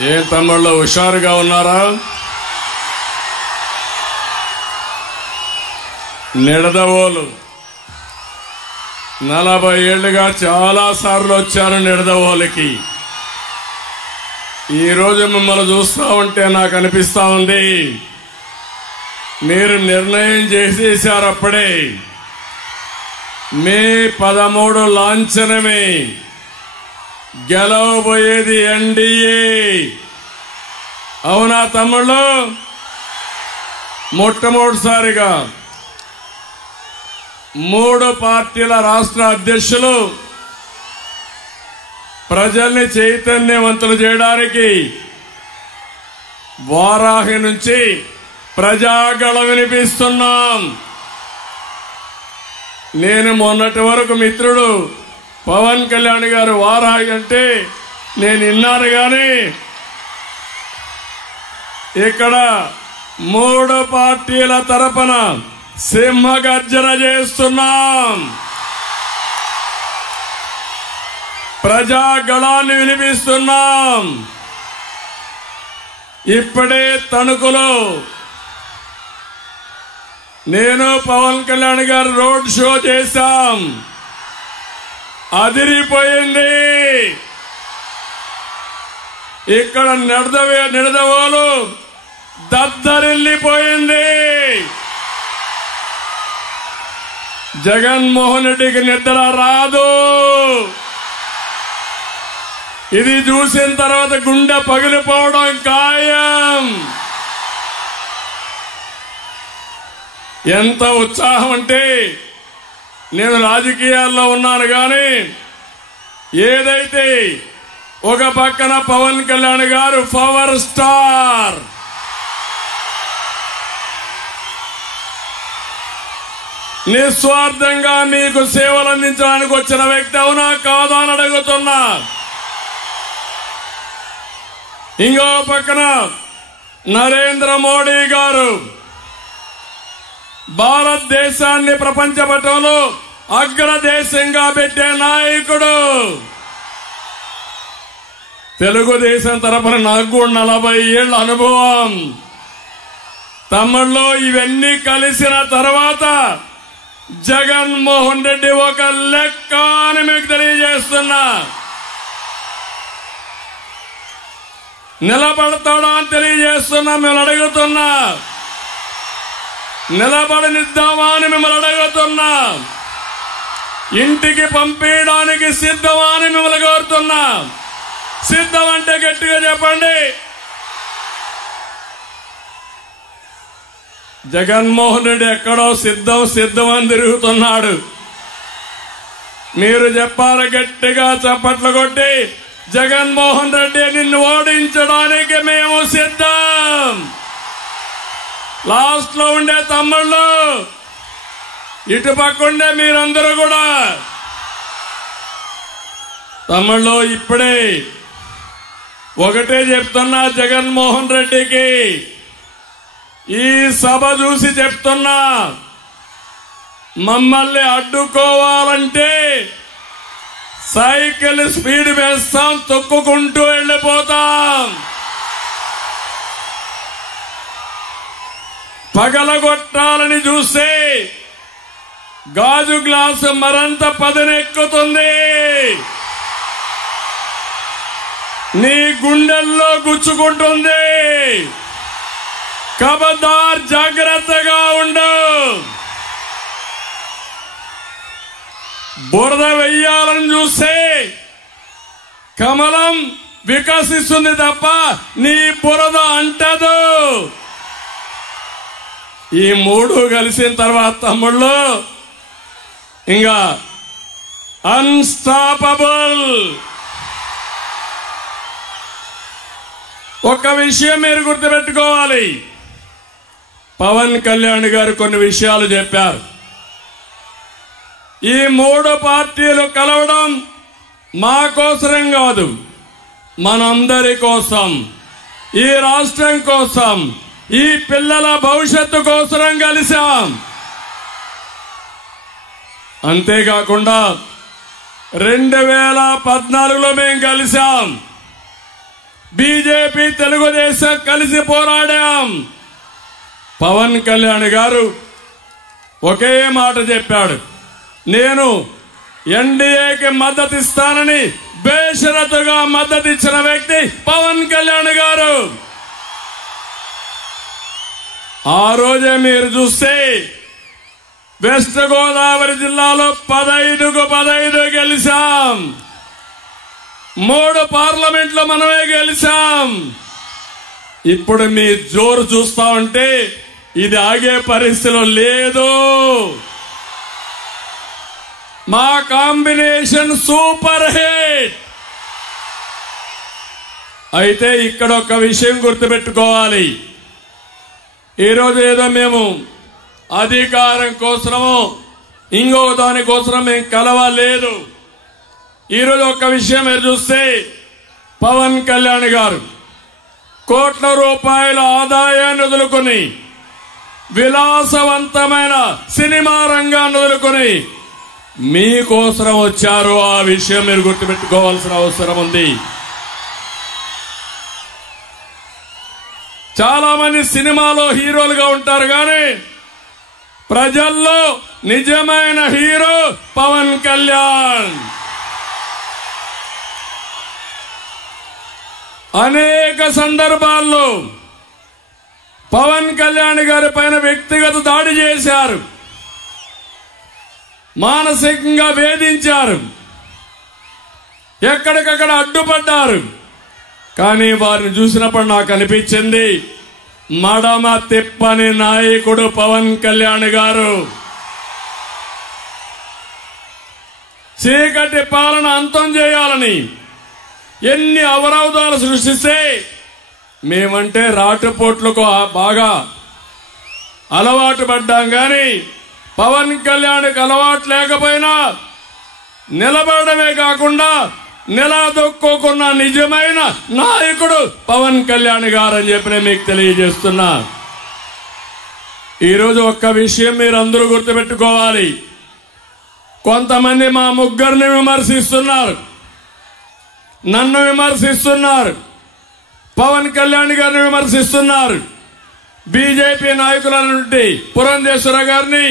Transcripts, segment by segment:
ఏం తమ్ముళ్ళు హుషారుగా ఉన్నారా? నిడదవోలు 40 ఏళ్లుగా చాలా సార్లు వచ్చాను నిడదవోలుకి. ఈ రోజు మిమ్మల్ని చూస్తా ఉంటే నాకు అనిపిస్తా ఉంది, మీరు నిర్ణయం చేసేశారు అప్పుడే. మే 13 లాంఛనమే, గెలవబోయేది ఎన్డీఏ. అవునా తమ్ముళ్ళు? మొట్టమొదటిసారిగా 3 పార్టీల రాష్ట్ర అధ్యక్షులు ప్రజల్ని చైతన్యవంతులు చేయడానికి వారాహి నుంచి ప్రజాగళ వినిపిస్తున్నాం. నేను మొన్నటి వరకు మిత్రుడు పవన్ కళ్యాణ్ గారు వారాహి అంటే నేను విన్నాను, కానీ ఇక్కడ 3 పార్టీల తరపున సింహగర్జన చేస్తున్నాం. ప్రజాగళాన్ని వినిపిస్తున్నాం. ఇప్పుడే తణుకులో నేను పవన్ కళ్యాణ్ గారు రోడ్ షో చేశాం, అదిరిపోయింది. ఇక్కడ నిడదవోలు దద్దరిల్లిపోయింది. జగన్మోహన్ రెడ్డికి నిద్ర రాదు. ఇది చూసిన తర్వాత గుండె పగిలిపోవడం ఖాయం. ఎంత ఉత్సాహం అంటే, నేను రాజకీయాల్లో ఉన్నాను, కానీ ఏదైతే ఒక పక్కన పవన్ కళ్యాణ్ గారు పవర్ స్టార్, నిస్వార్థంగా మీకు సేవలు అందించడానికి వచ్చిన వ్యక్తి అవునా కాదా అని అడుగుతున్నా. ఇంకో పక్కన నరేంద్ర మోడీ గారు భారతదేశాన్ని ప్రపంచ పటంలో అగ్రదేశంగా పెట్టే నాయకుడు. తెలుగుదేశం తరపున నాకు 40 ఏళ్ల అనుభవం. తమ్ముళ్ళు, ఇవన్నీ కలిసిన తర్వాత జగన్మోహన్ రెడ్డి ఒక లెక్క అని మీకు తెలియజేస్తున్నా. నిలబడతాడా అని తెలియజేస్తున్నా. మిమ్మల్ని అడుగుతున్నా, నిలబడనిద్దామా అని మిమ్మల్ని అడుగుతున్నా. ఇంటికి పంపించడానికి సిద్ధమా అని మిమ్మల్ని కోరుతున్నా. సిద్ధం అంటే గట్టిగా చెప్పండి. జగన్మోహన్ రెడ్డి ఎక్కడో సిద్ధం అని తిరుగుతున్నాడు. మీరు చెప్పాలి గట్టిగా చప్పట్లు కొట్టి, జగన్మోహన్ రెడ్డి నిన్ను ఓడించడానికి మేము సిద్ధం. లాస్ట్ లో ఉండే తమ్ముళ్ళు, ఇటుపక్కుండే మీరందరూ కూడా. తమ్ముళ్ళు, ఇప్పుడే ఒకటే చెప్తున్నా జగన్మోహన్ రెడ్డికి, ఈ సభ చూసి చెప్తున్నా, మమ్మల్ని అడ్డుకోవాలంటే సైకిల్ స్పీడ్ వేస్తాం, తొక్కుకుంటూ వెళ్లిపోతాం. పగలగొట్టాలని చూస్తే గాజు గ్లాసు మరంత పదునెక్కుతుంది. నీ గుండెల్లో గుచ్చుకుంటుంది. ఖబర్దార్, జాగ్రత్తగా ఉండు. బురద వెయ్యాలని చూస్తే కమలం వికసిస్తుంది తప్ప నీ బురద అంటదు. ఈ 3 కలిసిన తర్వాత తమ్ముళ్ళు ఇంకా అన్స్టాపబుల్. ఒక విషయం మీరు గుర్తుపెట్టుకోవాలి, పవన్ కళ్యాణ్ గారు కొన్ని విషయాలు చెప్పారు. ఈ 3 పార్టీలు కలవడం మా కోసరం కాదు, మనందరి కోసం, ఈ రాష్ట్రం కోసం, ఈ పిల్లల భవిష్యత్తు కోసరం కలిశాం. అంతేకాకుండా 2014లో మేము కలిశాం. బీజేపీ తెలుగుదేశం కలిసి పోరాడాం. పవన్ కళ్యాణ్ గారు ఒకే మాట చెప్పాడు, నేను ఎన్డీఏకి మద్దతు ఇస్తానని బేషరతుగా మద్దతు ఇచ్చిన వ్యక్తి పవన్ కళ్యాణ్ గారు. ఆ రోజే మీరు చూస్తే వెస్ట్ గోదావరి జిల్లాలో 15కు 15 గెలిచాం. 3 పార్లమెంట్లో మనమే గెలిచాం. ఇప్పుడు మీ జోరు చూస్తా ఉంటే ఇది ఆగే పరిస్థితిలో లేదు. మా కాంబినేషన్ సూపర్ హిట్. అయితే ఇక్కడ ఒక విషయం గుర్తుపెట్టుకోవాలి. ఈరోజు ఏదో మేము అధికారం కోసమో ఇంకో దానికోసం మేము కలవలేదు. ఈరోజు ఒక విషయం మీరు చూస్తే పవన్ కళ్యాణ్ గారు కోట్ల రూపాయల ఆదాయాన్ని వదులుకొని విలాసవంతమైన సినిమా రంగాన్ని వదులుకొని మీకోసం వచ్చారు. ఆ విషయం మీరు గుర్తుపెట్టుకోవాల్సిన అవసరం ఉంది. చాలా మంది సినిమాలో హీరోలుగా ఉంటారు కానీ ప్రజల్లో నిజమైన హీరో పవన్ కళ్యాణ్. అనేక సందర్భాల్లో పవన్ కళ్యాణ్ గారి పైన వ్యక్తిగత దాడి చేశారు, మానసికంగా వేధించారు, ఎక్కడికక్కడ అడ్డుపడ్డారు. కానీ వారిని చూసినప్పుడు నాకు అనిపించింది మడమ తిప్పని నాయకుడు పవన్ కళ్యాణ్ గారు. చీకటి పాలన అంతం చేయాలని ఎన్ని అవరోధాలు సృష్టిస్తే మేమంటే రాటుపోట్లకు బాగా అలవాటు పడ్డాం. కానీ పవన్ కళ్యాణ్కి అలవాటు లేకపోయినా నిలబడమే కాకుండా నిలదొక్కున్న నిజమైన నాయకుడు పవన్ కళ్యాణ్ గారు అని చెప్పి నేను మీకు తెలియజేస్తున్నా. ఈరోజు ఒక్క విషయం మీరందరూ గుర్తుపెట్టుకోవాలి. కొంతమంది మా ముగ్గురిని విమర్శిస్తున్నారు, నన్ను విమర్శిస్తున్నారు, పవన్ కళ్యాణ్ గారిని విమర్శిస్తున్నారు, బీజేపీ నాయకుల నుండి పురంధేశ్వర గారిని,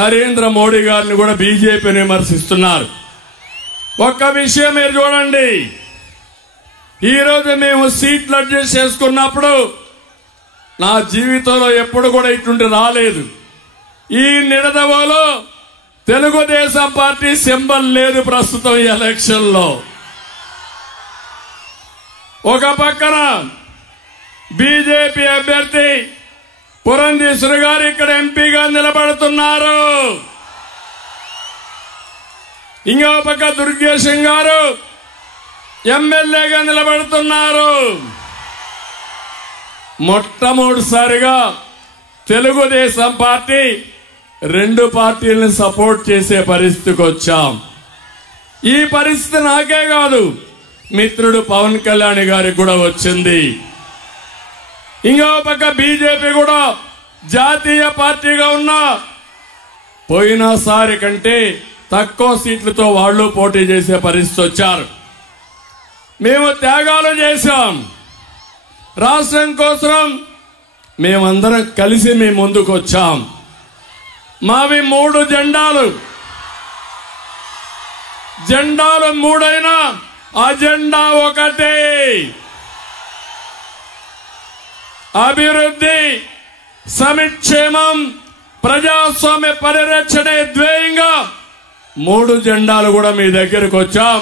నరేంద్ర మోడీ గారిని కూడా బీజేపీని విమర్శిస్తున్నారు. ఒక్క విషయం మీరు చూడండి, ఈరోజు మేము సీట్లు అడ్జస్ట్ చేసుకున్నప్పుడు నా జీవితంలో ఎప్పుడు కూడా ఇటువంటి రాలేదు. ఈ నిడదవోలో తెలుగుదేశం పార్టీ సింబల్ లేదు ప్రస్తుతం ఈ ఎలక్షన్ లో. ఒక పక్కన బీజేపీ అభ్యర్థి పురంధేశ్వరి గారు ఇక్కడ ఎంపీగా నిలబడుతున్నారు, ఇంకో పక్క దుర్గేశం గారు ఎమ్మెల్యేగా నిలబడుతున్నారు. మొట్టమొదటిసారిగా తెలుగుదేశం పార్టీ 2 పార్టీలను సపోర్ట్ చేసే పరిస్థితికి వచ్చాం. ఈ పరిస్థితి నాకే కాదు, మిత్రుడు పవన్ కళ్యాణ్ గారికి కూడా వచ్చింది. ఇంకో పక్క బీజేపీ కూడా జాతీయ పార్టీగా ఉన్న పోయినసారి కంటే తక్కువ సీట్లతో వాళ్ళు పోటీ చేసే పరిస్థితి వచ్చారు. మేము త్యాగాలు చేశాం రాష్ట్రం కోసం. మేమందరం కలిసి మీ ముందుకు వచ్చాం. మావి 3 జెండాలు. జెండాలు 3 అయినా అజెండా ఒకటే, అభివృద్ధి, సంక్షేమం, ప్రజాస్వామ్య పరిరక్షణే ధ్యేయంగా 3 జెండాలు కూడా మీ దగ్గరకు వచ్చాం.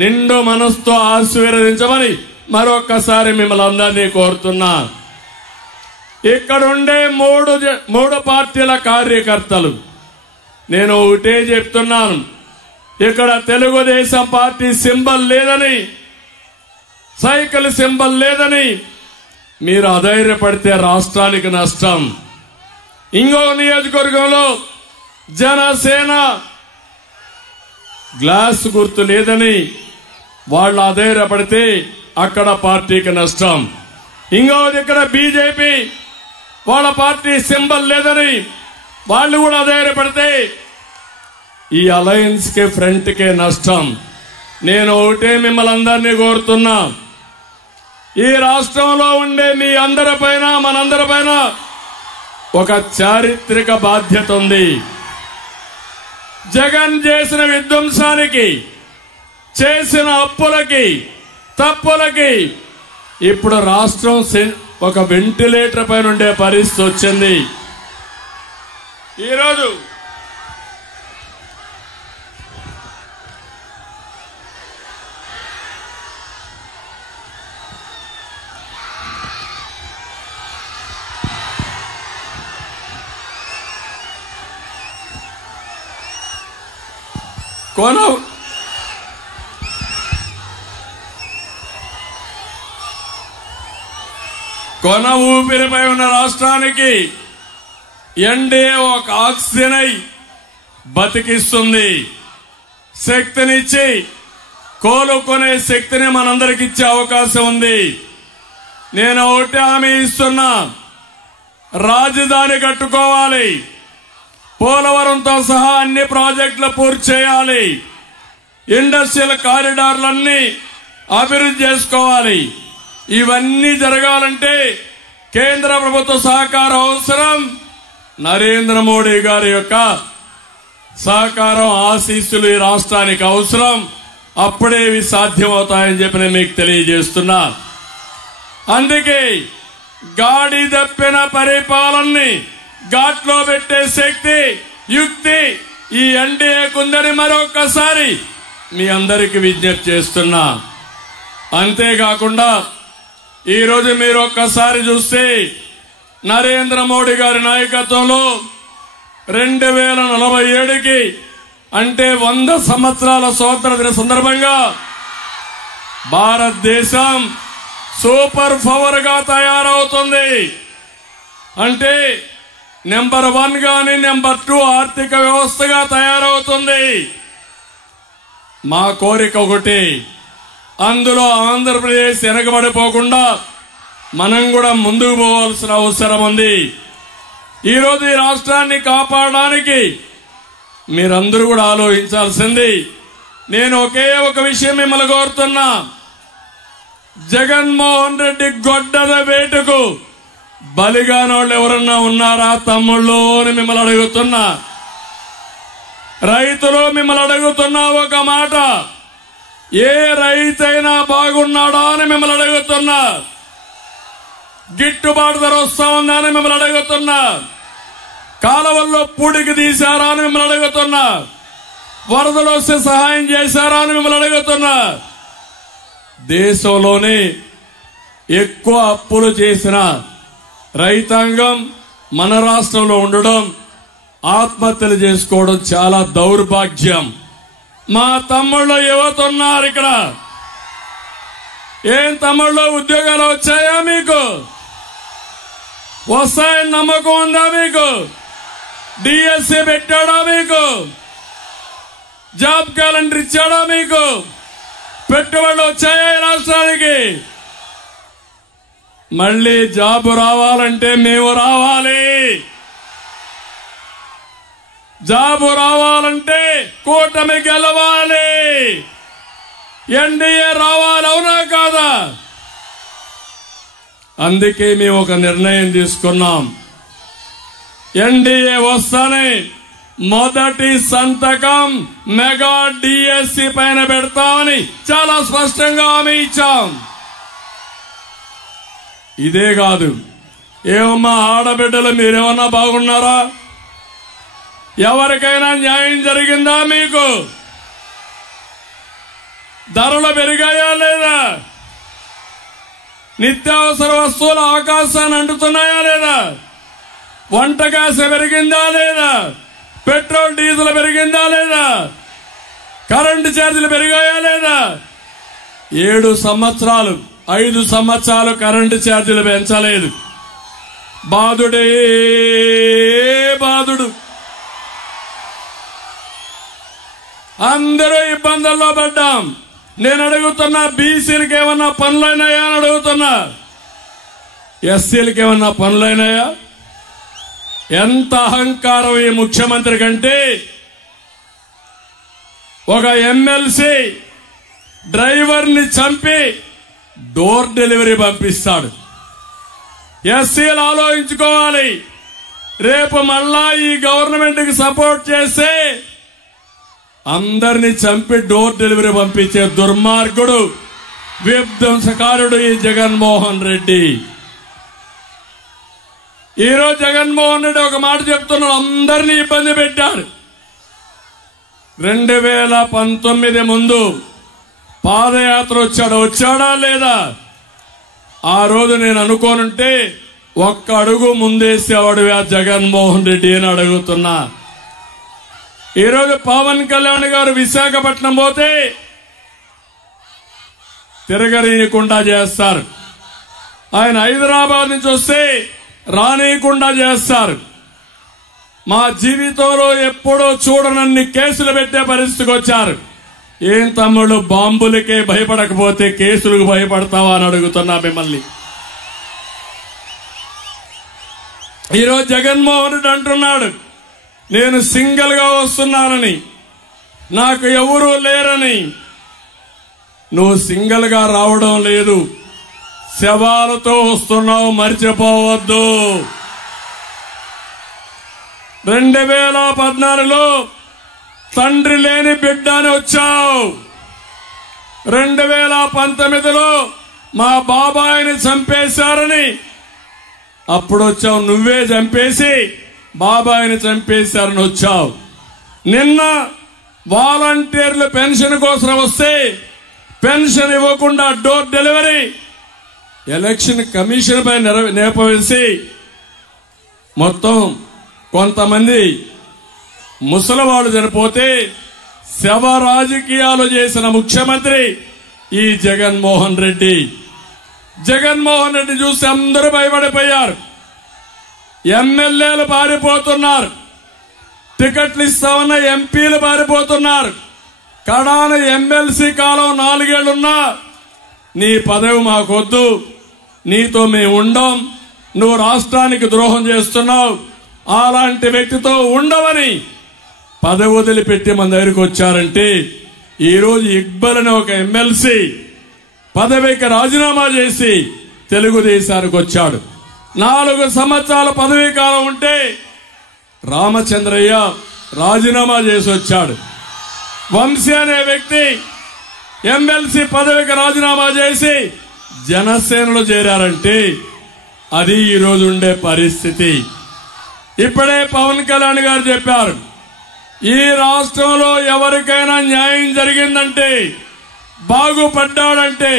నిండు మనసుతో ఆశీర్వదించమని మరొక్కసారి మిమ్మల్ని అందరినీ కోరుతున్నా. ఇక్కడుండే 3 పార్టీల కార్యకర్తలు నేను ఒకటే చెప్తున్నాను, ఇక్కడ తెలుగుదేశం పార్టీ సింబల్ లేదని, సైకిల్ సింబల్ లేదని మీరు అధైర్యపడితే రాష్ట్రానికి నష్టం. ఇంకో నియోజకవర్గంలో జనసేన గ్లాస్ గుర్తు లేదని వాళ్ళు అధైర్యపడితే అక్కడ పార్టీకి నష్టం. ఇంకో దగ్గర బీజేపీ వాళ్ళ పార్టీ సింబల్ లేదని వాళ్ళు కూడా అధైర్యపడితే ఈ అలయన్స్ కి ఫ్రంట్ కే నష్టం. నేను ఒకటే మిమ్మల్ని అందరినీ కోరుతున్నా, ఈ రాష్ట్రంలో ఉండే మీ అందరిపైన మనందరిపైన ఒక చారిత్రక బాధ్యత ఉంది. జగన్ చేసిన విధ్వంసానికి, చేసిన అప్పులకి, తప్పులకి ఇప్పుడు రాష్ట్రం ఒక వెంటిలేటర్ పైన ఉండే పరిస్థితి వచ్చింది. ఈరోజు కొన ఊపిరిపై ఉన్న రాష్ట్రానికి ఎన్డీఏ ఒక ఆక్సిజన్ అయి బతికిస్తుంది. శక్తినిచ్చి కోలుకునే శక్తిని మనందరికి ఇచ్చే అవకాశం ఉంది. నేను ఒకటి హామీ ఇస్తున్నా, రాజధాని కట్టుకోవాలి, పోలవరంతో సహా అన్ని ప్రాజెక్టులు పూర్తి చేయాలి, ఇండస్ట్రియల్ కారిడార్లన్నీ అభివృద్ధి చేసుకోవాలి. ఇవన్నీ జరగాలంటే కేంద్ర ప్రభుత్వ సహకారం అవసరం. నరేంద్ర మోడీ గారి యొక్క సహకారం, ఆశీస్సులు ఈ రాష్ట్రానికి అవసరం. అప్పుడే ఇవి సాధ్యమవుతాయని చెప్పి నేను మీకు తెలియజేస్తున్నా. అందుకే గాడి తప్పిన పరిపాలనని ఘాట్లో పెట్టే శక్తి, యుక్తి ఈ ఎన్డీఏకుందని మరొకసారి మీ అందరికీ విజ్ఞప్తి చేస్తున్నా. అంతేకాకుండా ఈరోజు మీరు ఒక్కసారి చూస్తే నరేంద్ర మోడీ గారి నాయకత్వంలో 2047కి అంటే 100 సంవత్సరాల స్వాతంత్ర దిన సందర్భంగా భారతదేశం సూపర్ పవర్ గా తయారవుతుంది. అంటే నెంబర్ 1 గాని నెంబర్ 2 ఆర్థిక వ్యవస్థగా తయారవుతుంది. మా కోరిక ఒకటి, అందులో ఆంధ్రప్రదేశ్ వెనకబడిపోకుండా మనం కూడా ముందుకు పోవాల్సిన అవసరం ఉంది. ఈరోజు ఈ రాష్ట్రాన్ని కాపాడడానికి మీరందరూ కూడా ఆలోచించాల్సింది. నేను ఒకే ఒక విషయం మిమ్మల్ని కోరుతున్నా, జగన్మోహన్ రెడ్డి గొడ్డల వేటుకు బలిగానోళ్ళు ఎవరన్నా ఉన్నారా తమ్ముళ్ళు అని మిమ్మల్ని అడుగుతున్నా. రైతులు మిమ్మల్ని అడుగుతున్నా ఒక మాట, ఏ రైతైనా బాగున్నాడా అని మిమ్మల్ని అడుగుతున్నా. గిట్టుబాటు ధర వస్తా ఉందా అని మిమ్మల్ని అడుగుతున్నా. కాలువల్లో పూడికి తీశారా అని మిమ్మల్ని అడుగుతున్నా. వరదలు వస్తే సహాయం చేశారా అని మిమ్మల్ని అడుగుతున్నా. దేశంలోనే ఎక్కువ అప్పులు చేసిన రైతాంగం మన రాష్ట్రంలో ఉండడం, ఆత్మహత్యలు చేసుకోవడం చాలా దౌర్భాగ్యం. మా తమ్ముళ్ళు యువత ఉన్నారు ఇక్కడ. ఏం తమ్ముళ్ళు, ఉద్యోగాలు వచ్చాయా మీకు? వస్తాయని నమ్మకం ఉందా మీకు? డిఎస్సీ పెట్టాడా మీకు? జాబ్ క్యాలెండర్ ఇచ్చాడా మీకు? పెట్టుబడులు వచ్చాయా ఈ రాష్ట్రానికి? మళ్ళీ జాబు రావాలంటే మేము రావాలి. జాబు రావాలంటే కూటమి గెలవాలి, ఎన్డీఏ రావాలి. అవునా కాదా? అందుకే మేము ఒక నిర్ణయం తీసుకున్నాం. ఎన్డీఏ వస్తానే మొదటి సంతకం మెగా డిఎస్సీ పైన పెడతామని చాలా స్పష్టంగా హామీ ఇచ్చాం. ఇదే కాదు, ఏమమ్మా ఆడబిడ్డలు మీరేమన్నా బాగున్నారా? ఎవరికైనా న్యాయం జరిగిందా మీకు? ధరలు పెరిగాయా లేదా? నిత్యావసర వస్తువులు ఆకాశాన్ని అంటుతున్నాయా లేదా? వంట గ్యాస్ పెరిగిందా లేదా? పెట్రోల్ డీజిల్ పెరిగిందా లేదా? కరెంటు ఛార్జీలు పెరిగాయా లేదా? 5 సంవత్సరాలు కరెంటు ఛార్జీలు పెంచలేదు. బాధుడే బాధుడు. అందరూ ఇబ్బందుల్లో పడ్డాం. నేను అడుగుతున్నా, బీసీలకు ఏమన్నా పనులైనాయా అని అడుగుతున్నా. ఎస్సీలకు ఏమన్నా పనులైనాయా? ఎంత అహంకారం ఈ ముఖ్యమంత్రి కంటే, ఒక ఎమ్మెల్సీ డ్రైవర్ని చంపి డోర్ డెలివరీ పంపిస్తాడు. ఎస్సీలు ఆలోచించుకోవాలి. రేపు మళ్ళా ఈ గవర్నమెంట్ కి సపోర్ట్ చేస్తే అందరినీ చంపి డోర్ డెలివరీ పంపించే దుర్మార్గుడు, విధ్వంసకారుడు ఈ జగన్మోహన్ రెడ్డి. ఈరోజు జగన్మోహన్ రెడ్డి ఒక మాట చెప్తున్నాడు, అందరినీ ఇబ్బంది పెట్టారు. 2019 ముందు పాదయాత్ర వచ్చాడా లేదా? ఆ రోజు నేను అనుకోనుంటే ఒక్క అడుగు ముందేసేవాడు జగన్మోహన్ రెడ్డి అని అడుగుతున్నా. ఈరోజు పవన్ కళ్యాణ్ గారు విశాఖపట్నం పోతే తిరగనీయకుండా చేస్తారు. ఆయన హైదరాబాద్ నుంచి వస్తే రానీయకుండా చేస్తారు. మా జీవితంలో ఎప్పుడూ చూడనన్ని కేసులు పెట్టే పరిస్థితికి వచ్చారు. ఏం తమ్ముడు, బాంబులకే భయపడకపోతే కేసులకు భయపడతావా అని అడుగుతున్నా మిమ్మల్ని. ఈరోజు జగన్మోహన్ రెడ్డి అంటున్నాడు, నేను సింగిల్ గా వస్తున్నానని, నాకు ఎవరూ లేరని. నువ్వు సింగిల్ గా రావడం లేదు, శవాలతో వస్తున్నావు, మర్చిపోవద్దు. 2014లో తండ్రి లేని బిడ్డ అని వచ్చావు. 2019లో మా బాబాయిని చంపేశారని అప్పుడు వచ్చావు. నువ్వే చంపేసి బాబాయిని చంపేశారని వచ్చావు. నిన్న వాలంటీర్లు పెన్షన్ కోసం వస్తే పెన్షన్ ఇవ్వకుండా డోర్ డెలివరీ ఎలక్షన్ కమిషన్ పై నేపవేసి మొత్తం కొంతమంది ముసలివాళ్ళు చనిపోతే శవ రాజకీయాలు చేసిన ముఖ్యమంత్రి ఈ జగన్మోహన్ రెడ్డి. జగన్మోహన్ రెడ్డి చూసి అందరూ భయపడిపోయారు. ఎమ్మెల్యేలు పారిపోతున్నారు, టికెట్లు ఇస్తామన్న ఎంపీలు పారిపోతున్నారు. కడాన ఎమ్మెల్సీ కాలం 4 ఏళ్లున్నా నీ పదవి మాకొద్దు, నీతో మేము ఉండం, నువ్వు రాష్ట్రానికి ద్రోహం చేస్తున్నావు, అలాంటి వ్యక్తితో ఉండవని పదవి వదిలిపెట్టి మన దగ్గరికి వచ్చారంటే, ఈరోజు ఇక్బల్ అనే ఒక ఎమ్మెల్సీ పదవికి రాజీనామా చేసి తెలుగుదేశానికి వచ్చాడు. 4 సంవత్సరాల పదవీ కాలం ఉంటే రామచంద్రయ్య రాజీనామా చేసి వచ్చాడు. వంశీ అనే వ్యక్తి ఎమ్మెల్సీ పదవికి రాజీనామా చేసి జనసేనలో చేరారంటే అది ఈరోజు ఉండే పరిస్థితి. ఇప్పుడే పవన్ కళ్యాణ్ గారు చెప్పారు, ఈ రాష్ట్రంలో ఎవరికైనా న్యాయం జరిగిందంటే, బాగుపడ్డాడంటే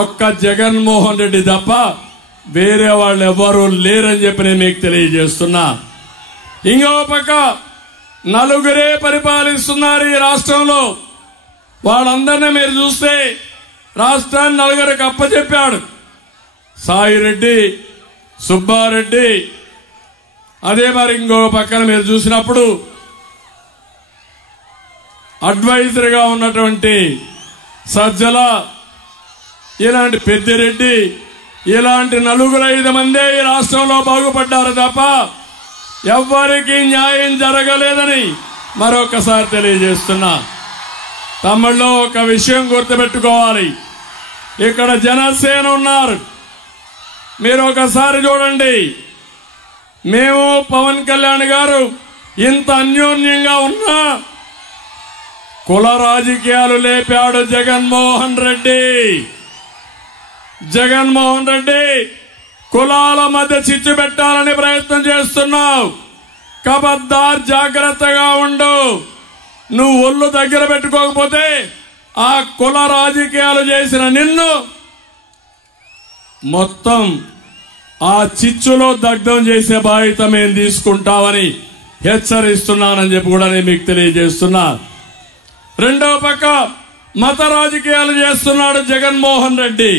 ఒక్క జగన్మోహన్ రెడ్డి తప్ప వేరే వాళ్ళు ఎవరూ లేరని చెప్పి నేను మీకు తెలియజేస్తున్నా. ఇంకో పక్క 4 పరిపాలిస్తున్నారు ఈ రాష్ట్రంలో. వాళ్ళందరినీ మీరు చూస్తే రాష్ట్రాన్ని 4 అప్పచెప్పాడు. సాయిరెడ్డి, సుబ్బారెడ్డి, అదే మరి ఇంకో పక్కన మీరు చూసినప్పుడు అడ్వైజర్గా ఉన్నటువంటి సజ్జల, ఇలాంటి పెద్దిరెడ్డి, ఇలాంటి 4-5 మందే ఈ రాష్ట్రంలో బాగుపడ్డారు తప్ప ఎవ్వరికీ న్యాయం జరగలేదని మరొకసారి తెలియజేస్తున్నా. తమ్ముళ్ళు, ఒక విషయం గుర్తుపెట్టుకోవాలి, ఇక్కడ జనసేన ఉన్నారు. మీరు ఒకసారి చూడండి, మేము పవన్ కళ్యాణ్ గారు ఇంత అన్యోన్యంగా ఉన్నా కుల రాజకీయాలు లేపాడు జగన్మోహన్ రెడ్డి. జగన్మోహన్ రెడ్డి కులాల మధ్య చిచ్చు పెట్టాలని ప్రయత్నం చేస్తున్నావు. ఖబర్దార్, జాగ్రత్తగా ఉండు. నువ్వు ఒళ్ళు దగ్గర పెట్టుకోకపోతే ఆ కుల రాజకీయాలు చేసిన నిన్ను మొత్తం ఆ చిచ్చులో దగ్ధం చేసే బాధ్యత మేము తీసుకుంటామని హెచ్చరిస్తున్నానని చెప్పి కూడా నేను మీకు తెలియజేస్తున్నా. రెండో పక్క మత రాజకీయాలు చేస్తున్నాడు జగన్మోహన్ రెడ్డి.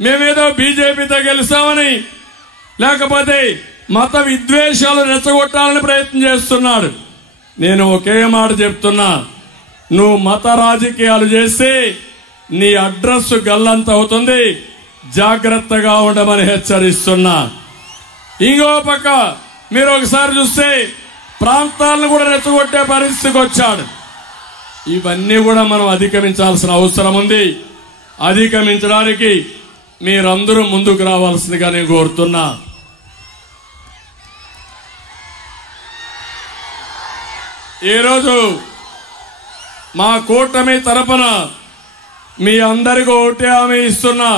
మేమేదో బీజేపీతో గెలిచామని, లేకపోతే మత విద్వేషాలు రెచ్చగొట్టాలని ప్రయత్నం చేస్తున్నాడు. నేను ఒకే మాట చెప్తున్నా, నువ్వు మత రాజకీయాలు చేస్తే నీ అడ్రస్ గల్లంత అవుతుంది, జాగ్రత్తగా ఉండమని హెచ్చరిస్తున్నా. ఇంకో పక్క మీరు ఒకసారి చూస్తే ప్రాంతాలను కూడా రెచ్చగొట్టే పరిస్థితికి వచ్చాడు. ఇవన్నీ కూడా మనం అధిగమించాల్సిన అవసరం ఉంది. అధిగమించడానికి మీరందరూ ముందుకు రావాల్సిందిగా నేను కోరుతున్నా. ఈరోజు మా కూటమి తరపున మీ అందరికీ ఒకటే హామీ ఇస్తున్నా.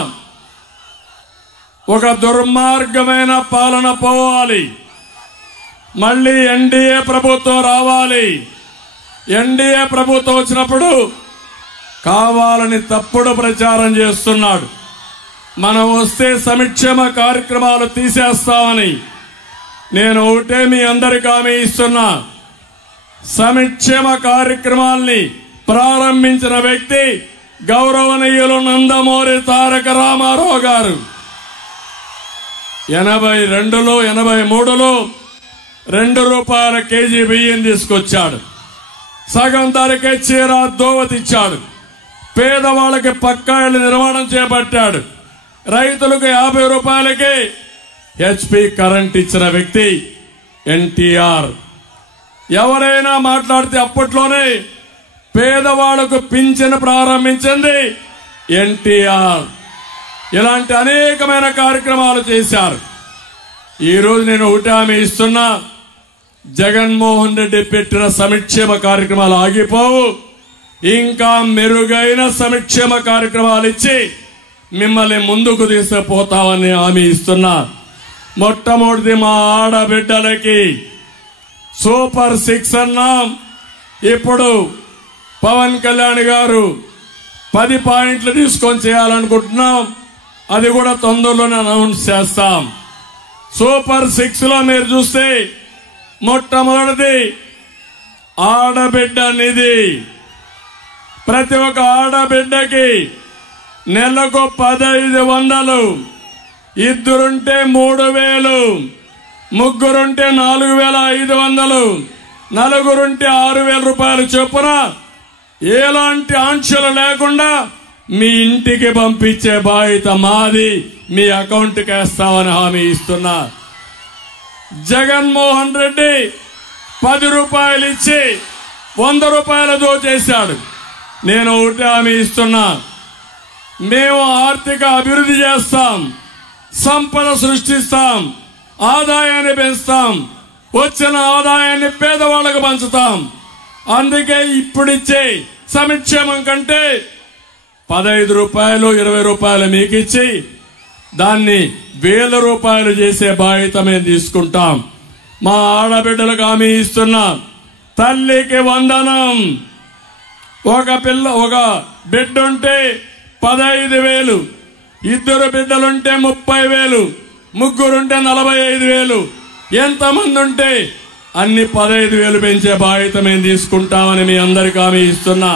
ఒక దుర్మార్గమైన పాలన పోవాలి, మళ్ళీ ఎన్డీఏ ప్రభుత్వం రావాలి. ఎన్డీఏ ప్రభుత్వం వచ్చినప్పుడు కావాలని తప్పుడు ప్రచారం చేస్తున్నాడు. మనం వస్తే సంక్షేమ కార్యక్రమాలు తీసేస్తామని. నేను ఒకటే మీ అందరికీ హామీ ఇస్తున్నా. సంక్షేమ కార్యక్రమాల్ని ప్రారంభించిన వ్యక్తి గౌరవనీయులు నందమూరి తారక రామారావు గారు. 82లో 83లో ₹2 కేజీ బియ్యం తీసుకొచ్చాడు. సగం ధరకే చీర దోవతిచ్చాడు. పేదవాళ్ళకి పక్కా ఇళ్ల నిర్మాణం చేపట్టాడు. రైతులకు ₹50కి HP కరెంట్ ఇచ్చిన వ్యక్తి ఎన్టీఆర్. ఎవరైనా మాట్లాడితే అప్పట్లోనే పేదవాళ్లకు పింఛను ప్రారంభించింది ఎన్టీఆర్. ఇలాంటి అనేకమైన కార్యక్రమాలు చేశారు. ఈరోజు నేను ఒకటి హామీ ఇస్తున్నా. జగన్మోహన్ రెడ్డి పెట్టిన సంక్షేమ కార్యక్రమాలు ఆగిపోవు. ఇంకా మెరుగైన సంక్షేమ కార్యక్రమాలు ఇచ్చి మిమ్మల్ని ముందుకు తీసుకుపోతామని హామీ ఇస్తున్నా. మొట్టమొదటి మా ఆడబిడ్డలకి సూపర్ 6 అన్నాం. ఇప్పుడు పవన్ కళ్యాణ్ గారు 10 పాయింట్లు తీసుకొని చేయాలనుకుంటున్నాం. అది కూడా తొందరలోనే అనౌన్స్ చేస్తాం. సూపర్ 6లో మీరు చూస్తే మొట్టమొదటిది ఆడబిడ్డ నిధి. ప్రతి ఒక్క ఆడబిడ్డకి నెలకు 1500, ఇద్దరుంటే 3000, ముగ్గురుంటే 4500, నలుగురుంటే ₹6000 చొప్పున ఎలాంటి ఆంక్షలు లేకుండా మీ ఇంటికి పంపించే బాధ్యత మాది. మీ అకౌంట్కి వేస్తామని హామీ ఇస్తున్నా. జగన్మోహన్ రెడ్డి ₹10 ఇచ్చి ₹100 దోచేశాడు. నేను ఒకటి హామీ ఇస్తున్నా. మేము ఆర్థిక అభివృద్ధి చేస్తాం, సంపద సృష్టిస్తాం, ఆదాయాన్ని పెంచుతాం, వచ్చిన ఆదాయాన్ని పేదవాళ్లకు పంచుతాం. అందుకే ఇప్పుడిచ్చే సంక్షేమం కంటే ₹15, ₹20 మీకు ఇచ్చి దాన్ని ₹1000 చేసే బాధ్యత మేము తీసుకుంటాం. మా ఆడబిడ్డలకు హామీ ఇస్తున్నా. తల్లికి వందనం. ఒక బిడ్డ ఉంటే 15,000, ఇద్దరు బిడ్డలుంటే 30,000, ముగ్గురుంటే 45,000, ఎంతమంది ఉంటే అన్ని 15,000 పెంచే బాధ్యత మేము తీసుకుంటామని మీ అందరికీ హామీ ఇస్తున్నా.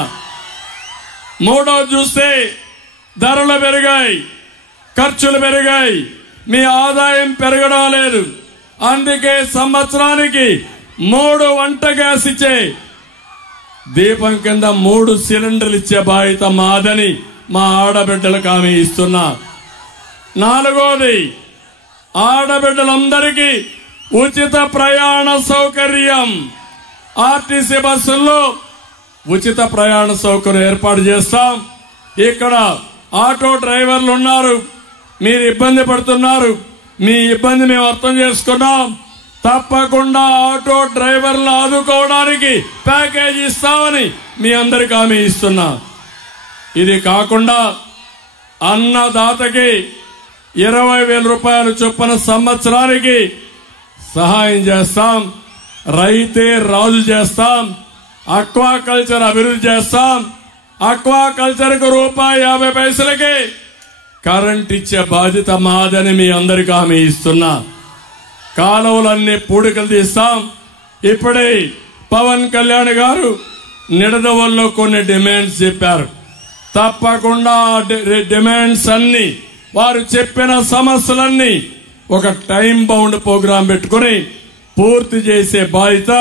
మూడోది చూస్తే ధరలు పెరిగాయి, ఖర్చులు పెరిగాయి, మీ ఆదాయం పెరగడం లేదు. అందుకే సంవత్సరానికి 3 వంట గ్యాస్ ఇచ్చే దీపం కింద 3 సిలిండర్లు ఇచ్చే బాధ్యత మాదని మా ఆడబిడ్డలకు హామీ ఇస్తున్నా. నాలుగోది ఆడబిడ్డలందరికీ ఉచిత ప్రయాణ సౌకర్యం. ఆర్టీసీ బస్సుల్లో ఉచిత ప్రయాణ సౌకర్యం ఏర్పాటు చేస్తాం. ఇక్కడ ఆటో డ్రైవర్లు ఉన్నారు, మీరు ఇబ్బంది పడుతున్నారు. మీ ఇబ్బంది మేము అర్థం చేసుకున్నాం. తప్పకుండా ఆటో డ్రైవర్లు ఆదుకోవడానికి ప్యాకేజీ ఇస్తామని మీ అందరికీ హామీ ఇస్తున్నా. ఇది కాకుండా అన్నదాతకి ₹20,000 చొప్పున సంవత్సరానికి సహాయం చేస్తాం. రైతే రాజు చేస్తాం. అక్వాకల్చర్ అభివృద్ధి చేస్తాం. అక్వాకల్చర్ కు ₹1.50 కరెంట్ ఇచ్చే బాధ్యత మాదని మీ అందరికీ హామీ ఇస్తున్నా. కాలువలన్నీ పూడికలు తీస్తాం. ఇప్పుడే పవన్ కళ్యాణ్ గారు నిడదవల్లో కొన్ని డిమాండ్స్ చెప్పారు. తప్పకుండా డిమాండ్స్ అన్ని, వారు చెప్పిన సమస్యలన్నీ ఒక టైం బౌండ్ ప్రోగ్రాం పెట్టుకుని పూర్తి చేసే బాధ్యత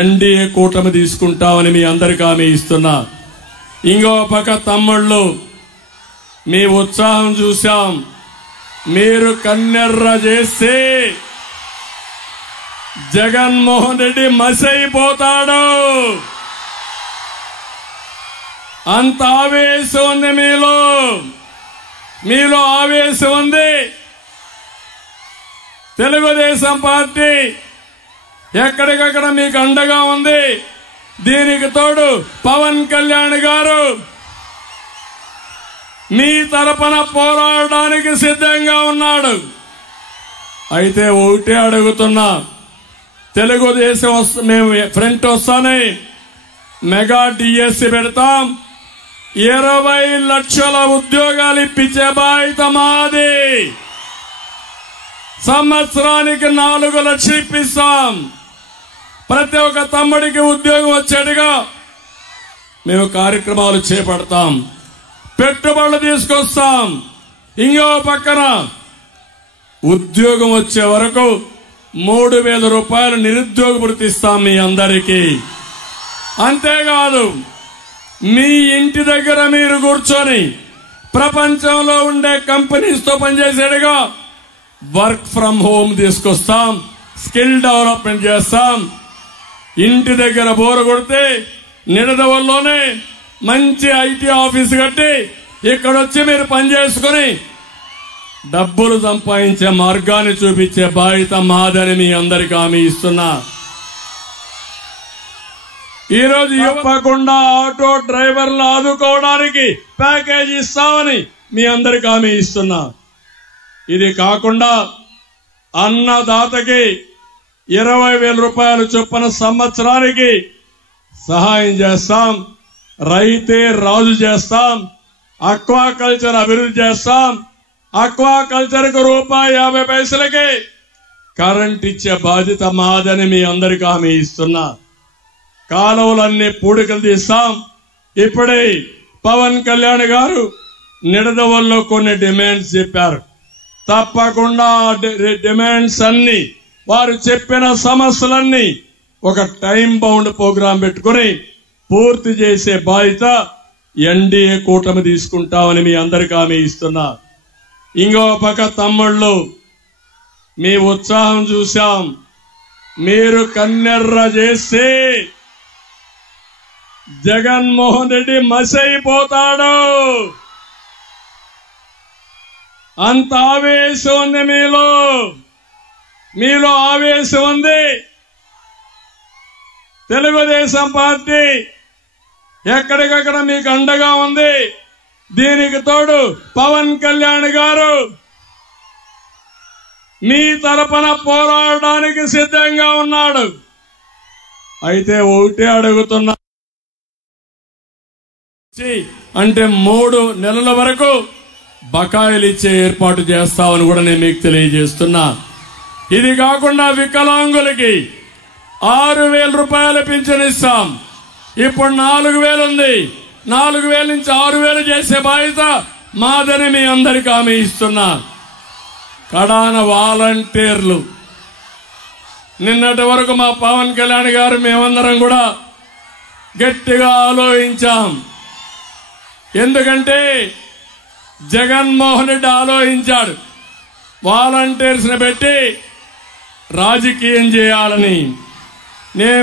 ఎన్డీఏ కూటమి తీసుకుంటామని మీ అందరికీ హామీ ఇస్తున్నా. ఇంకో పక్క తమ్ముళ్ళు, మీ ఉత్సాహం చూశాం. మీరు కన్నెర్ర చేస్తే జగన్మోహన్ రెడ్డి మసైపోతాడు. అంత ఆవేశం ఉంది మీలో ఆవేశం ఉంది. తెలుగుదేశం పార్టీ ఎక్కడికక్కడ మీకు అండగా ఉంది. దీనికి తోడు పవన్ కళ్యాణ్ గారు మీ తరపున పోరాడడానికి సిద్ధంగా ఉన్నాడు. అయితే ఒకటే అడుగుతున్నా, తెలుగుదేశం మేము ఫ్రంట్ వస్తానే మెగా డిఎస్సి పెడతాం. 20 లక్షల ఉద్యోగాలు ఇప్పించే బాధ్యత మాది. సంవత్సరానికి 4 లక్షలు ఇప్పిస్తాం. ప్రతి ఒక్క తమ్ముడికి ఉద్యోగం వచ్చేట్టుగా మేము కార్యక్రమాలు చేపడతాం. పెట్టుబడులు తీసుకొస్తాం. ఇంకో పక్కన ఉద్యోగం వచ్చే వరకు 3,000 రూపాయలు నిరుద్యోగ భృతి ఇస్తాం మీ అందరికీ. అంతేకాదు, మీ ఇంటి దగ్గర మీరు కూర్చొని ప్రపంచంలో ఉండే కంపెనీస్ తో పనిచేసేట్టుగా వర్క్ ఫ్రం హోమ్ తీసుకొస్తాం. స్కిల్ డెవలప్మెంట్ చేస్తాం. ఇంటి దగ్గర బోరు కొడితే నిడదవల్లోనే మంచి ఐటీ ఆఫీస్ కట్టి ఇక్కడొచ్చి మీరు పనిచేసుకుని డబ్బులు సంపాదించే మార్గాన్ని చూపించే బాధ్యత మాదని మీ అందరికీ హామీ ఇస్తున్నా. ఈరోజు ఇవ్వకుండా ఆటో డ్రైవర్లు ఆదుకోవడానికి ప్యాకేజీ ఇస్తామని మీ అందరికీ హామీ ఇస్తున్నా. ఇది కాకుండా అన్నదాతకి 20,000 రూపాయలు చొప్పున సంవత్సరానికి సహాయం చేస్తాం. రైతే రాజు చేస్తాం. అక్వాకల్చర్ అభివృద్ధి చేస్తాం. అక్వాకల్చర్ కు ₹1.50 కరెంట్ ఇచ్చే బాధ్యత మాదని మీ అందరికీ హామీ ఇస్తున్నా. కాలువలన్నీ పూడికలు తీస్తాం. ఇప్పుడే పవన్ కళ్యాణ్ గారు నిడదవల్లో కొన్ని డిమాండ్స్ చెప్పారు. తప్పకుండా డిమాండ్స్ అన్ని, వారు చెప్పిన సమస్యలన్నీ ఒక టైం బౌండ్ ప్రోగ్రాం పెట్టుకుని పూర్తి చేసే బాధ్యత ఎన్డీఏ కూటమి తీసుకుంటామని మీ అందరికీ హామీ ఇస్తున్నా. ఇంకో పక్క తమ్ముళ్ళు, మీ ఉత్సాహం చూశాం. మీరు కన్నెర్ర చేస్తే జగన్మోహన్ రెడ్డి మసైపోతాడు. అంత ఆవేశం ఉంది మీలో ఆవేశం ఉంది. తెలుగుదేశం పార్టీ ఎక్కడికక్కడ మీకు అండగా ఉంది. దీనికి తోడు పవన్ కళ్యాణ్ గారు మీ తరపున పోరాడడానికి సిద్ధంగా ఉన్నాడు. అయితే ఒకటే అడుగుతున్నా, అంటే 3 నెలల వరకు బకాయిలు ఇచ్చే ఏర్పాటు చేస్తామని కూడా నేను మీకు తెలియజేస్తున్నా. ఇది కాకుండా వికలాంగులకి 6,000 రూపాయలు పింఛన్ ఇస్తాం. ఇప్పుడు 4,000 ఉంది. 4,000 నుంచి 6,000 చేసే బాధ్యత మాదని మీ అందరికీ హామీ ఇస్తున్నా. కడాన వాలంటీర్లు, నిన్నటి వరకు మా పవన్ కళ్యాణ్ గారు మేమందరం కూడా గట్టిగా ఆలోచించాం. ఎందుకంటే జగన్మోహన్ రెడ్డి ఆలోచించాడు వాలంటీర్స్ ని పెట్టి రాజకీయం చేయాలని.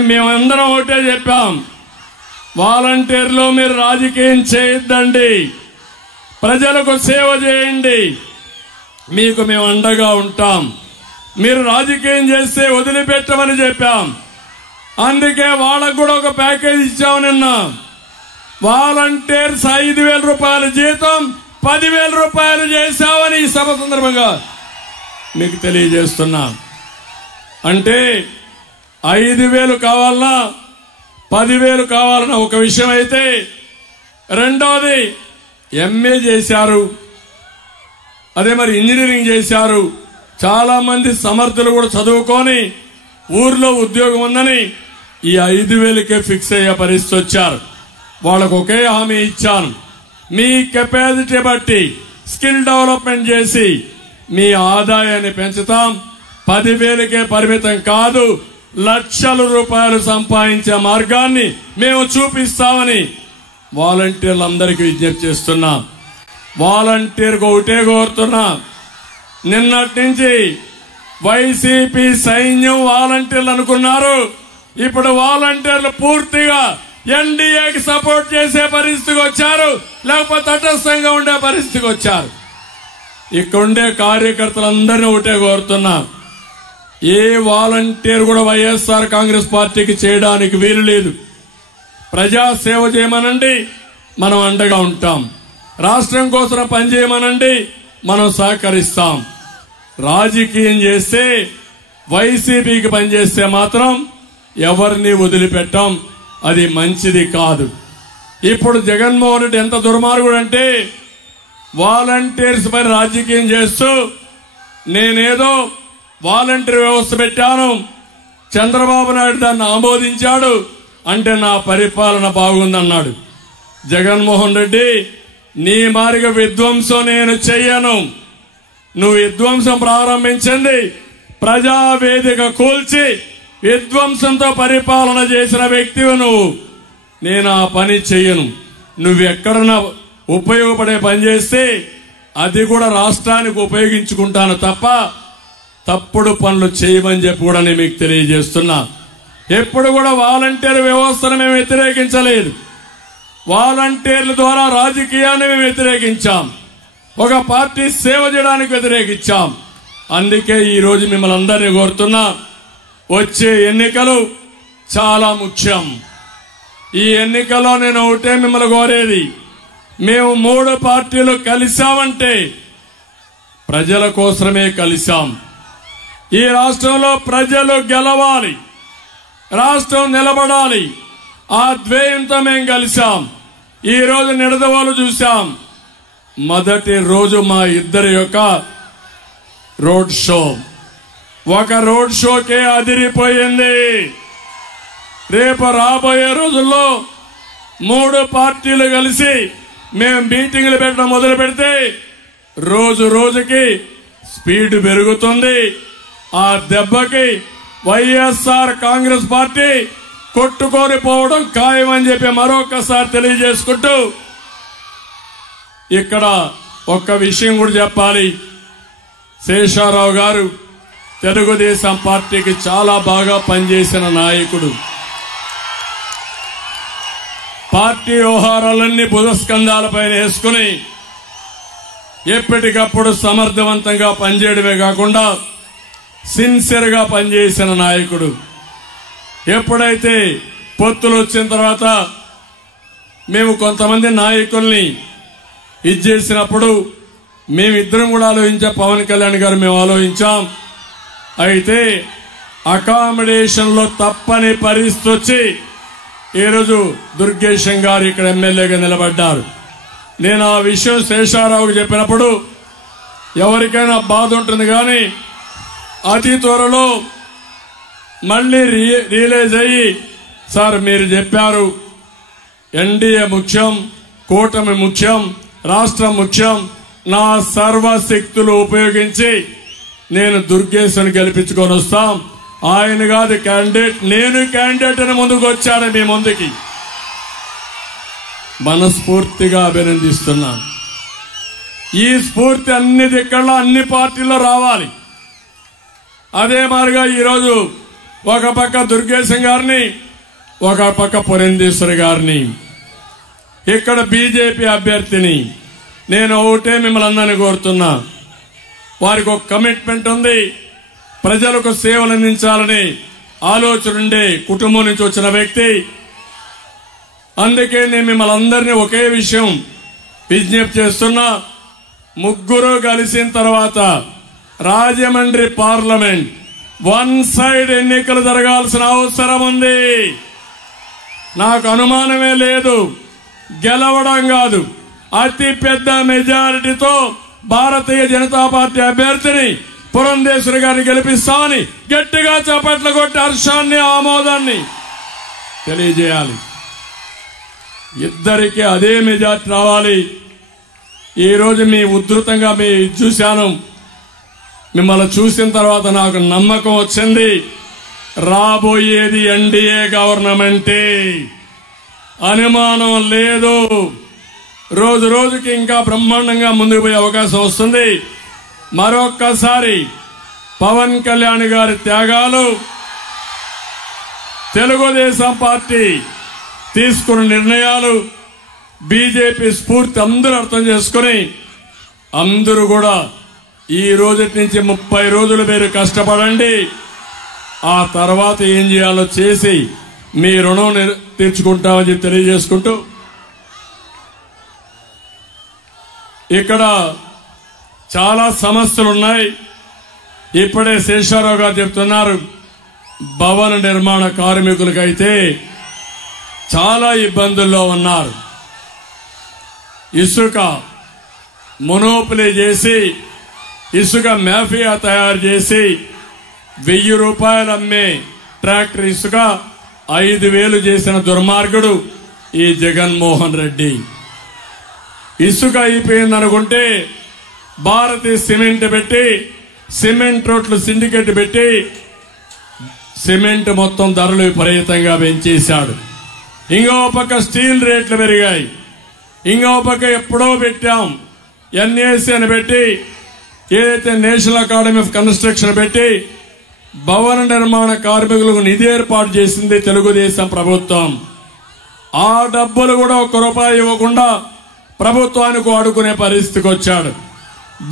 మేమందరం ఒకటే చెప్పాం, వాలంటీర్లు మీరు రాజకీయం చేయొద్దండి, ప్రజలకు సేవ చేయండి, మీకు మేము అండగా ఉంటాం. మీరు రాజకీయం చేస్తే వదిలిపెట్టమని చెప్పాం. అందుకే వాళ్ళకు కూడా ఒక ప్యాకేజ్ ఇచ్చాము. నిన్న వాలంటీర్స్ 5,000 రూపాయల జీతం 10,000 రూపాయలు చేశామని ఈ సభ సందర్భంగా మీకు తెలియజేస్తున్నా. అంటే 5,000 కావాలన్నా 10,000 కావాలన్నా ఒక విషయం అయితే, రెండోది ఎంఏ చేశారు, అదే మరి ఇంజనీరింగ్ చేశారు. చాలా మంది సమర్థులు కూడా చదువుకొని ఊర్లో ఉద్యోగం ఉందని ఈ 5,000కే ఫిక్స్ అయ్యే పరిస్థితి వచ్చారు. వాళ్ళకు ఒకే హామీ ఇచ్చాను, మీ కెపాసిటీ బట్టి స్కిల్ డెవలప్మెంట్ చేసి మీ ఆదాయాన్ని పెంచుతాం. 10,000కే పరిమితం కాదు, లక్షల రూపాయలు సంపాదించే మార్గాన్ని మేము చూపిస్తామని వాలంటీర్లందరికీ విజ్ఞప్తి చేస్తున్నాం. వాలంటీర్కు ఒకటే కోరుతున్నా, నిన్నటి నుంచి వైసీపీ సైన్యం వాలంటీర్లు అనుకున్నారు. ఇప్పుడు వాలంటీర్లు పూర్తిగా ఎన్డీఏకి సపోర్ట్ చేసే పరిస్థితికి వచ్చారు, లేకపోతే తటస్థంగా ఉండే పరిస్థితికి వచ్చారు. ఇక్కడుండే కార్యకర్తలందరినీ ఒకటే కోరుతున్నా, ఏ వాలంటీర్ కూడా వైఎస్ఆర్ కాంగ్రెస్ పార్టీకి చేయడానికి వీలు లేదు. ప్రజాసేవ చేయమనండి, మనం అండగా ఉంటాం. రాష్ట్రం కోసం పనిచేయమనండి, మనం సహకరిస్తాం. రాజకీయం చేస్తే, వైసీపీకి పనిచేస్తే మాత్రం ఎవరిని వదిలిపెట్టాం. అది మంచిది కాదు. ఇప్పుడు జగన్మోహన్ రెడ్డి ఎంత దుర్మార్గుడు అంటే, వాలంటీర్స్ పై రాజకీయం చేస్తూ నేనేదో వాలంటీర్ వ్యవస్థ పెట్టాను, చంద్రబాబు నాయుడు దాన్ని ఆమోదించాడు అంటే నా పరిపాలన బాగుందన్నాడు. జగన్మోహన్ రెడ్డి, నీ మారిగా విధ్వంసం నేను చెయ్యను. నువ్వు విధ్వంసం ప్రారంభించింది ప్రజావేదిక కూల్చి విధ్వంసంతో పరిపాలన చేసిన వ్యక్తివి నువ్వు. నేను ఆ పని చెయ్యను. నువ్వెక్కడన్నా ఉపయోగపడే పని చేస్తే అది కూడా రాష్ట్రానికి ఉపయోగించుకుంటాను తప్ప తప్పుడు పనులు చేయమని చెప్పి కూడా నేను మీకు తెలియజేస్తున్నా. ఎప్పుడు కూడా వాలంటీర్ వ్యవస్థను మేము వ్యతిరేకించలేదు. వాలంటీర్ల ద్వారా రాజకీయాన్ని మేము వ్యతిరేకించాం. ఒక పార్టీ సేవ చేయడానికి వ్యతిరేకించాం. అందుకే ఈ రోజు మిమ్మల్ని అందరినీ కోరుతున్నా, వచ్చే ఎన్నికలు చాలా ముఖ్యం. ఈ ఎన్నికల్లో నేను ఒకటే మిమ్మల్ని కోరేది, మేము 3 పార్టీలు కలిశామంటే ప్రజల కోసమే కలిశాం. ఈ రాష్ట్రంలో ప్రజలు గెలవాలి, రాష్ట్రం నిలబడాలి. ఆ ధ్యేయంతో మేము కలిశాం. ఈ రోజు నిడదవోలు చూశాం. మొదటి రోజు మా ఇద్దరి యొక్క రోడ్ షో, ఒక రోడ్ షోకే అదిరిపోయింది. రేపు రాబోయే రోజుల్లో 3 పార్టీలు కలిసి మేము మీటింగ్లు పెట్టడం మొదలు పెడితే రోజు రోజుకి స్పీడ్ పెరుగుతుంది. ఆ దెబ్బకి వైఎస్ఆర్ కాంగ్రెస్ పార్టీ కొట్టుకొని పోవడం ఖాయమని చెప్పి మరొకసారి తెలియజేసుకుంటూ, ఇక్కడ ఒక్క విషయం కూడా చెప్పాలి. శేషారావు గారు తెలుగుదేశం పార్టీకి చాలా బాగా పనిచేసిన నాయకుడు. పార్టీ వ్యవహారాలన్నీ బుధస్కంధాలపైన వేసుకుని ఎప్పటికప్పుడు సమర్థవంతంగా పనిచేయడమే కాకుండా సిన్సియర్ గా పనిచేసిన నాయకుడు. ఎప్పుడైతే పొత్తులు వచ్చిన తర్వాత మేము కొంతమంది నాయకుల్ని ఇచ్చేసినప్పుడు మేమిద్దరం కూడా ఆలోచించాం. పవన్ కళ్యాణ్ గారు మేము ఆలోచించాం. అయితే అకామిడేషన్ లో తప్పని పరిస్థితి వచ్చి ఈరోజు దుర్గేశం గారు ఇక్కడ ఎమ్మెల్యేగా నిలబడ్డారు. నేను ఆ విషయం శేషారావుకు చెప్పినప్పుడు ఎవరికైనా బాధ ఉంటుంది, కానీ అతి త్వరలో మళ్లీ రియలైజ్ అయ్యి, సార్ మీరు చెప్పారు ఎన్డీఏ ముఖ్యం, కూటమి ముఖ్యం, రాష్ట్రం ముఖ్యం, నా సర్వశక్తులు ఉపయోగించి నేను దుర్గేశను గెలిపించుకొని వస్తాం. ఆయన కాదు క్యాండిడేట్, నేను క్యాండిడేట్ అని ముందుకు వచ్చాను. మీ ముందుకి మనస్ఫూర్తిగా అభినందిస్తున్నాను. ఈ స్ఫూర్తి అన్ని దిక్కల్లో అన్ని పార్టీల్లో రావాలి. అదే మాదిరిగా ఈరోజు ఒక పక్క దుర్గేశం గారిని, ఒక పక్క పురంధేశ్వరి గారిని, ఇక్కడ బీజేపీ అభ్యర్థిని నేను ఒకటే మిమ్మల్ని అందరినీ కోరుతున్నా. వారికి ఒక కమిట్మెంట్ ఉంది, ప్రజలకు సేవలు అందించాలని ఆలోచన ఉండే కుటుంబం నుంచి వచ్చిన వ్యక్తి. అందుకే నేను మిమ్మల్ని అందరినీ ఒకే విషయం విజ్ఞప్తి చేస్తున్నా. ముగ్గురు కలిసిన తర్వాత రాజమండ్రి పార్లమెంట్ వన్ సైడ్ ఎన్నికలు జరగాల్సిన అవసరం ఉంది. నాకు అనుమానమే లేదు, గెలవడం కాదు, అతి పెద్ద మెజారిటీతో భారతీయ జనతా పార్టీ అభ్యర్థిని పురంధేశ్వరి గారిని గెలిపిస్తామని గట్టిగా చప్పట్లు కొట్టి హర్షాన్ని, ఆమోదాన్ని తెలియజేయాలి. ఇద్దరికి అదే మెజార్టీ రావాలి. ఈ రోజు మీ ఉధృతంగా మీ చూశాను. మిమ్మల్ని చూసిన తర్వాత నాకు నమ్మకం వచ్చింది, రాబోయేది ఎన్డీఏ గవర్నమెంటే, అనుమానం లేదు. రోజు రోజుకి ఇంకా బ్రహ్మాండంగా ముందుకు పోయే అవకాశం వస్తుంది. మరొక్కసారి పవన్ కళ్యాణ్ గారి త్యాగాలు, తెలుగుదేశం పార్టీ తీసుకున్న నిర్ణయాలు బీజేపీ స్ఫూర్తి అందరూ అర్థం చేసుకుని అందరూ కూడా ఈ రోజు నుంచి 30 రోజులు మీరు కష్టపడండి. ఆ తర్వాత ఏం చేయాలో చేసి మీ రుణం తీర్చుకుంటామని తెలియజేసుకుంటూ ఇక్కడ చాలా సమస్యలు ఉన్నాయి. ఇప్పుడే శేషారావు గారు చెప్తున్నారు, భవన నిర్మాణ కార్మికులకైతే చాలా ఇబ్బందుల్లో ఉన్నారు. ఇసుక మొనోపలి చేసి ఇసుక మాఫియా తయారు చేసి 1000 రూపాయలు అమ్మే ట్రాక్టర్ ఇసుక 5000 చేసిన దుర్మార్గుడు ఈ జగన్మోహన్ రెడ్డి. ఇసుక అయిపోయిందనుకుంటే భారతీయ సిమెంట్ పెట్టి సిమెంట్ రోడ్లు సిండికేట్ పెట్టి సిమెంట్ మొత్తం ధరలు విపరీతంగా పెంచేశాడు. ఇంకో పక్క స్టీల్ రేట్లు పెరిగాయి. ఇంకో పక్క ఎప్పుడో పెట్టాం ఎన్ఏసి అని పెట్టి ఏదైతే నేషనల్ అకాడమీ ఆఫ్ కన్స్ట్రక్షన్ పెట్టి భవన నిర్మాణ కార్మికులకు నిధి ఏర్పాటు చేసింది తెలుగుదేశం ప్రభుత్వం. ఆ డబ్బులు కూడా ₹1 ఇవ్వకుండా ప్రభుత్వానికి వాడుకునే పరిస్థితికి వచ్చాడు.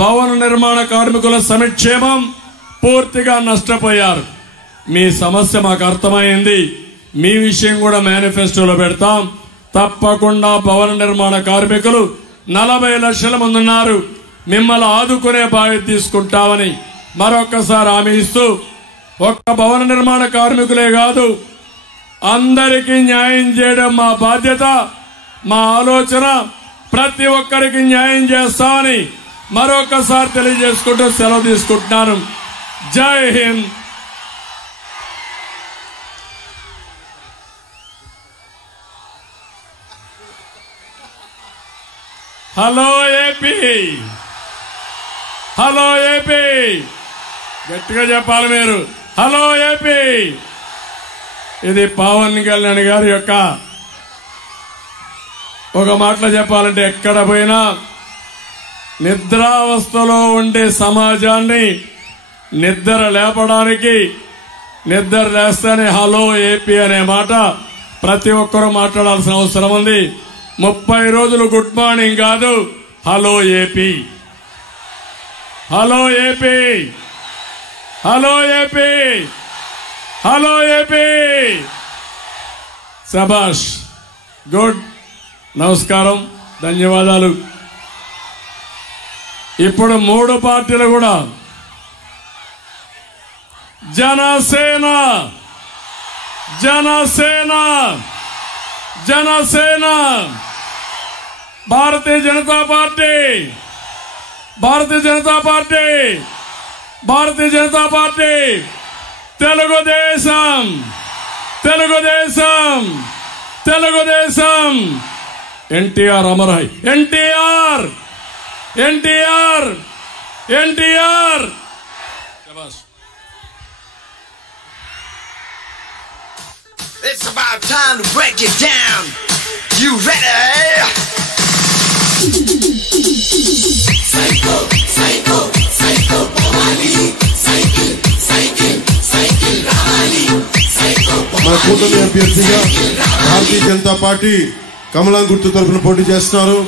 భవన నిర్మాణ కార్మికుల సంక్షేమం పూర్తిగా నష్టపోయారు. మీ సమస్య మాకు అర్థమైంది. మీ విషయం కూడా మేనిఫెస్టోలో పెడతాం. తప్పకుండా భవన నిర్మాణ కార్మికులు 40 లక్షల మంది ఉన్నారు. మిమ్మల్ని ఆదుకునే బాధ్యత తీసుకుంటామని మరొక్కసారి హామీ ఇస్తూ, ఒక్క భవన నిర్మాణ కార్మికులే కాదు అందరికీ న్యాయం చేయడం మా బాధ్యత, మా ఆలోచన. ప్రతి ఒక్కరికి న్యాయం చేస్తామని మరొకసారి తెలియజేసుకుంటూ సెలవు తీసుకుంటున్నాను. జై Hind. Hello AP, hello AP, గట్టిగా చెప్పాలి మీరు. Hello AP. ఇది పవన్ కళ్యాణ్ గారి యొక్క ఒక మాటలో చెప్పాలంటే ఎక్కడ పోయినా నిద్రావస్థలో ఉండే సమాజాన్ని నిద్ర లేపడానికి, నిద్ర లేస్తేనే హలో ఏపీ అనే మాట ప్రతి ఒక్కరూ మాట్లాడాల్సిన అవసరం ఉంది. 30 రోజులు గుడ్ మార్నింగ్ కాదు, hello AP, hello AP, hello AP, hello AP. శభాష్, గుడ్. నమస్కారం, ధన్యవాదాలు. ఇప్పుడు 3 పార్టీలు కూడా Janasena, Janasena, Janasena, Bharatiya Janata Party, Bharatiya Janata Party, Bharatiya Janata Party, Telugu Desam, Telugu Desam, Telugu Desam. NTR అమరాయ్, NTR, NTR, NTR. It's about time to break it down. You ready? Psycho, psycho, psycho, Ramali. Cycle, cycle, cycle, Ramali. Psycho. మన కూటమి అభ్యర్థిగా భారతీయ జనతా పార్టీ కమలం గుర్తు తరఫున పోటీ చేస్తున్నారు.